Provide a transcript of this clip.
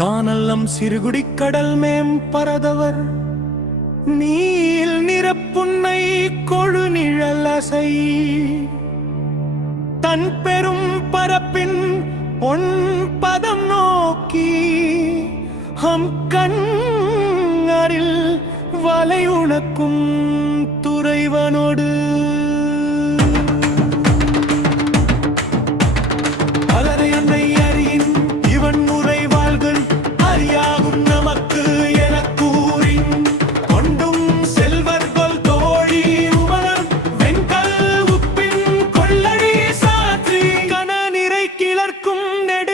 கானல்லம் சிறுகுடி கடல் ma'am பரதவர். Neil நிறப்புன்னை கொழு நிழல் அசை. தன் பெரும் பரப்பின் பொன் பதம் நோக்கி ஹம் கண்ணரில் வலை உணக்கும் துறைவனோடு വിയർക്കും നെടു